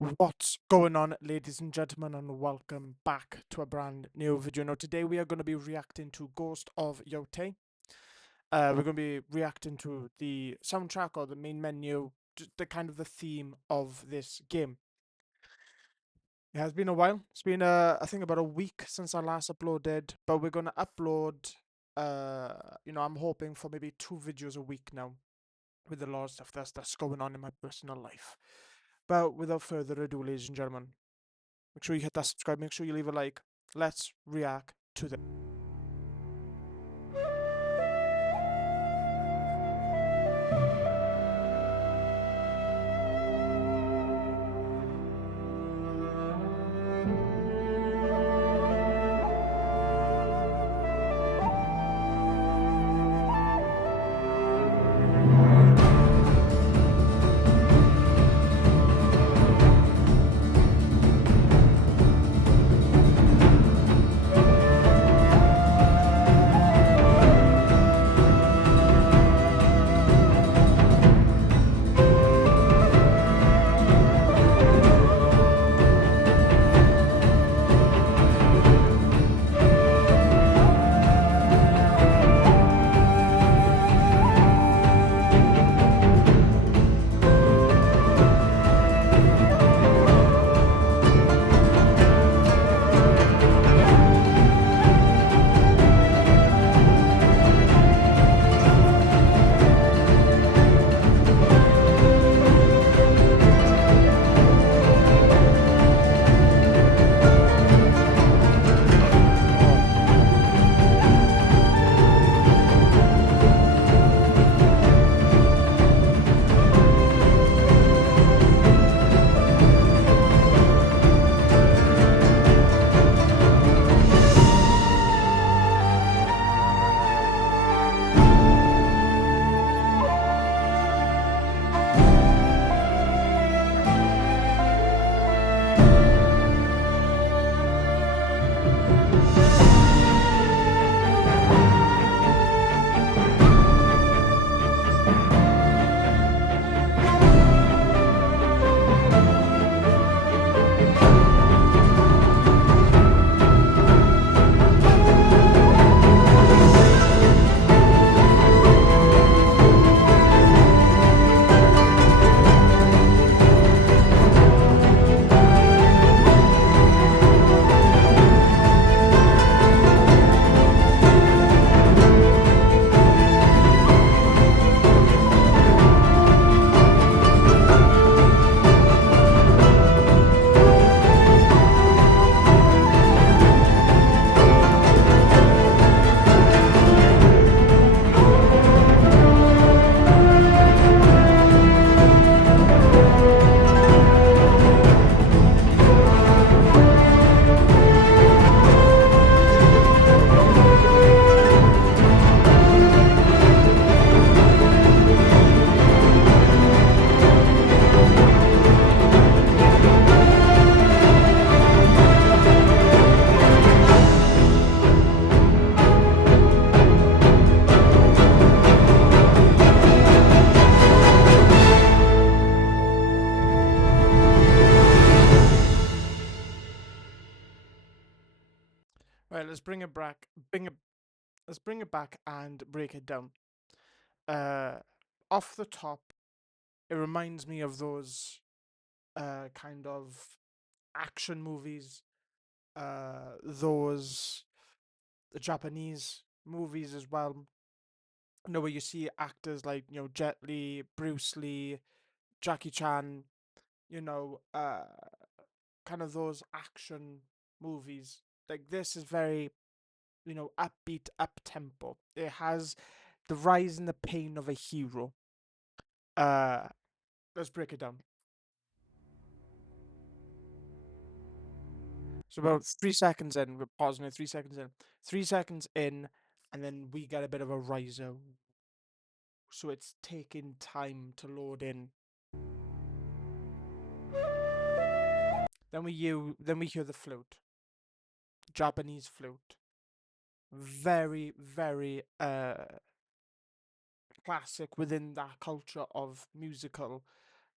What's going on, ladies and gentlemen, and welcome back to a brand new video. Now, today we are going to be reacting to Ghost of Yōtei. We're going to be reacting to the soundtrack or the main menu, the kind of the theme of this game. It has been a while. It's been, I think, about a week since I last uploaded, but we're going to upload, I'm hoping for maybe 2 videos a week now with a lot of stuff that's going on in my personal life. But without further ado, ladies and gentlemen, make sure you hit that subscribe. Make sure you leave a like. Let's react to this. Right, let's bring it back. Let's bring it back and break it down. Uh, Off the top, it reminds me of those kind of action movies. Those the Japanese movies as well. Where you see actors like Jet Li, Bruce Lee, Jackie Chan. You know, uh, Kind of those action movies. Like this is very upbeat, up tempo. It has the rise and the pain of a hero. Uh, let's break it down. So about 3 seconds in, we're pausing it. 3 seconds in, 3 seconds in, and then we get a bit of a riser. So it's taking time to load in. Then we hear the flute, Japanese flute. Very very classic within that culture of musical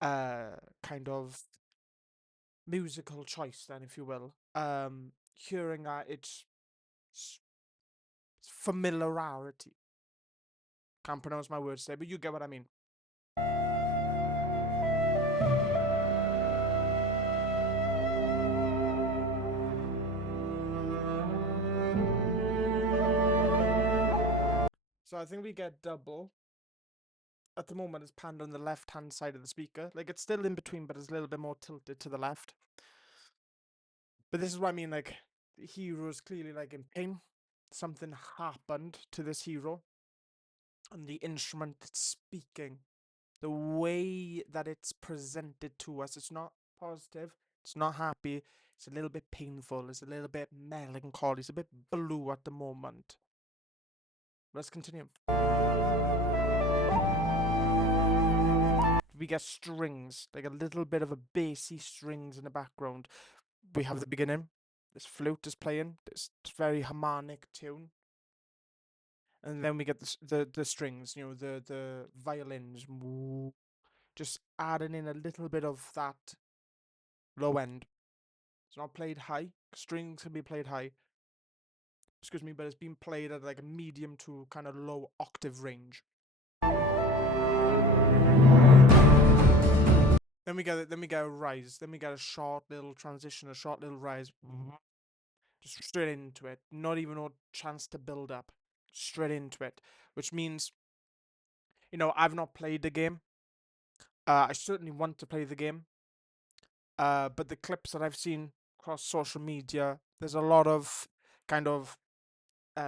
kind of musical choice, then, if you will. Hearing that its familiarity. Can't pronounce my words today, but you get what I mean. So I think we get double. At the moment, it's panned on the left-hand side of the speaker. Like, it's still in between, but it's a little bit more tilted to the left. But this is what I mean, like, the hero is clearly, like, in pain. Something happened to this hero. And the instrument that's speaking, the way that it's presented to us, it's not positive, it's not happy, it's a little bit painful, it's a little bit melancholy, it's a bit blue at the moment. Let's continue. We get strings, like a little bit of a bassy strings in the background. We have the beginning. This flute is playing. This very harmonic tune. And then we get the strings, you know, the violins, just adding in a little bit of that low end. It's not played high. Strings can be played high. Excuse me, but it's being played at like a medium to kind of low octave range. Then we get a rise. Then we get a short little transition, a short little rise. Just straight into it. Not even a chance to build up. Straight into it. Which means, you know, I've not played the game. I certainly want to play the game. But the clips that I've seen across social media, there's a lot of kind of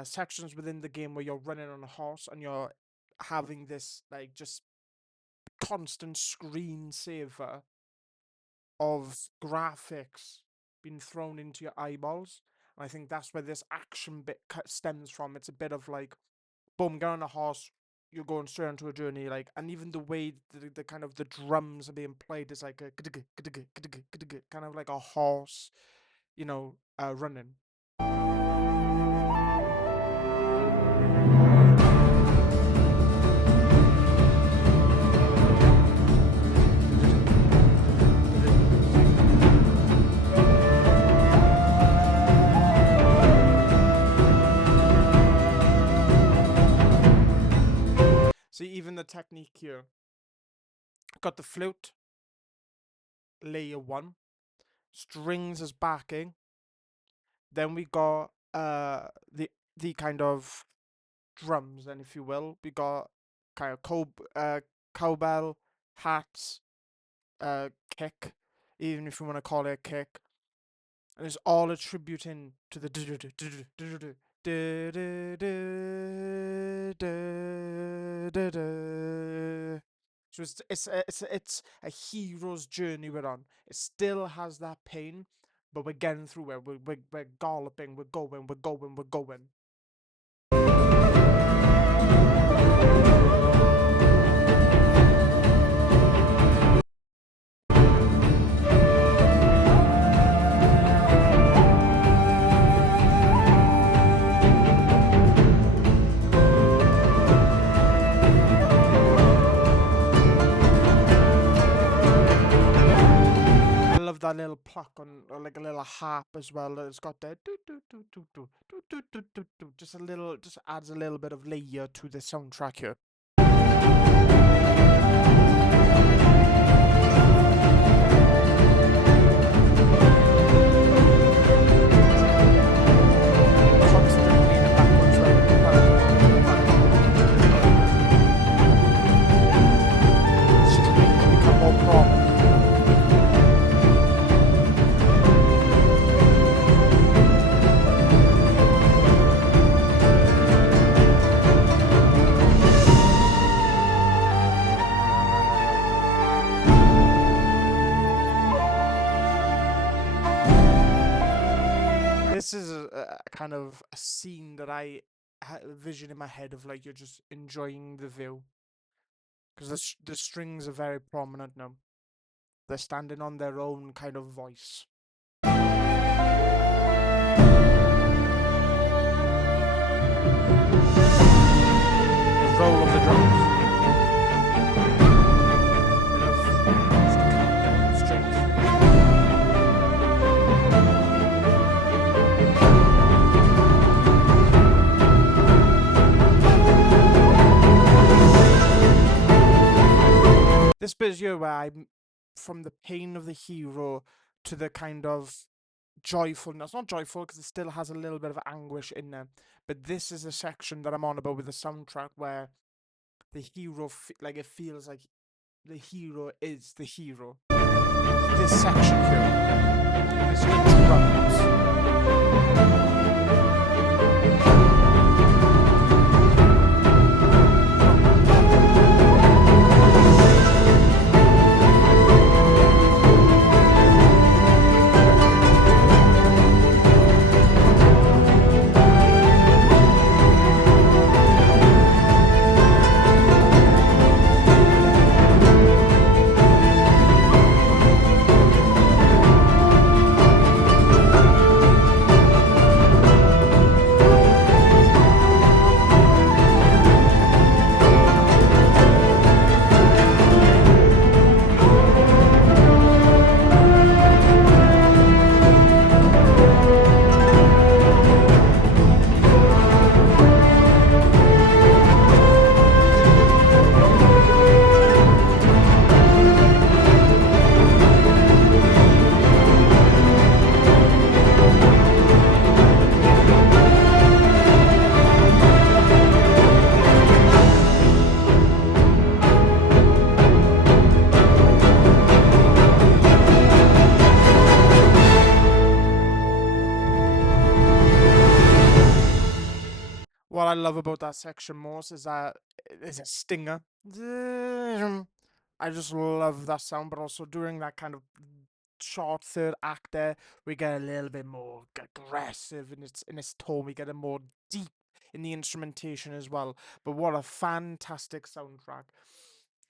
sections within the game where you're running on a horse and you're having this like just constant screensaver of graphics being thrown into your eyeballs. And I think that's where this action bit stems from. It's a bit of like, boom, get on a horse, you're going straight into a journey, like, and even the way the kind of the drums are being played is like a kind of like a horse, you know, running. See, even the technique here. Got the flute, layer 1, strings as backing. Then we got the kind of drums, then, if you will. We got kind of cowbell, hats, kick, even if you want to call it a kick. And it's all attributing to the so it's a hero's journey we're on. It still has that pain, but we're getting through it. We're galloping, we're going. That little pluck on, or like a little harp as well. It's got that just a little, just adds a little bit of layer to the soundtrack here. This is a kind of a scene that I had a vision in my head of, like, you're just enjoying the view. Because the strings are very prominent now. They're standing on their own kind of voice. The roll of the drums. Bit of strings. bit here where I'm from the pain of the hero to the kind of joyfulness. Not joyful because it still has a little bit of anguish in there, but this is a section that I'm on about with the soundtrack where the hero, like it feels like the hero is the hero. This section here is the drums. What I love about that section most is that it's a stinger. I just love that sound, but also during that kind of short third act there, we get a little bit more aggressive in its tone. We get a more deep in the instrumentation as well. But what a fantastic soundtrack.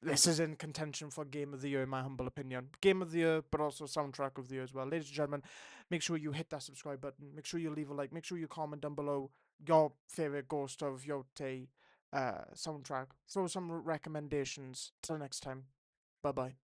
This is in contention for Game of the Year, in my humble opinion. Game of the Year, but also Soundtrack of the Year as well. Ladies and gentlemen, make sure you hit that subscribe button. Make sure you leave a like. Make sure you comment down below your favorite Ghost of Yōtei soundtrack. Throw some recommendations. Till next time. Bye bye.